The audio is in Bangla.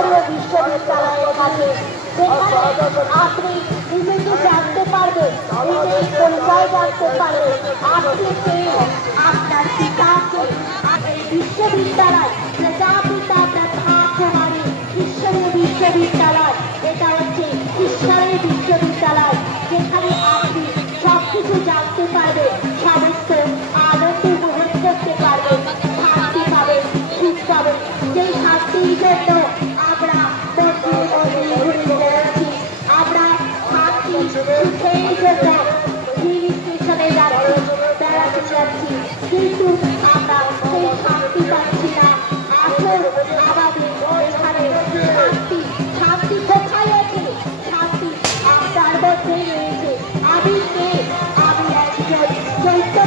ঈশ্বরীয় বিশ্ববিদ্যালয়ের কাছে, যেখানে আপনি নিজেকে জানতে পারবেন, নিজের পরিচয় জানতে পারবেন, আপনি কে, আপনার পিতাকে। এই বিশ্ববিদ্যালয় প্রজাপিতা ব্রহ্মকুমারী ঈশ্বরীয় বিশ্ববিদ্যালয়, এটা হচ্ছে ঈশ্বরের বিশ্ববিদ্যালয়, যেখানে আপনি সবকিছু জানতে পারবেন, সমস্ত আনন্দ উপভোগ করতে পারবেন, শান্তি পাবেন, সুখ পাবেন। যেই শান্তির জন্য আমরা মন্দির মন্দির ঘুরে বেড়াচ্ছি, আমরা শান্তি সুখের জন্য হিল স্টেশনে যাচ্ছি, বেড়াতে যাচ্ছি, কিন্তু আমরা সেই শান্তি পাচ্ছি না। আসল আমাদের এখানে শান্তি, শান্তি কোথায় আছে? শান্তি আপনার মধ্যেই রয়েছে। আমি কে? আমি একজন চৈতন্য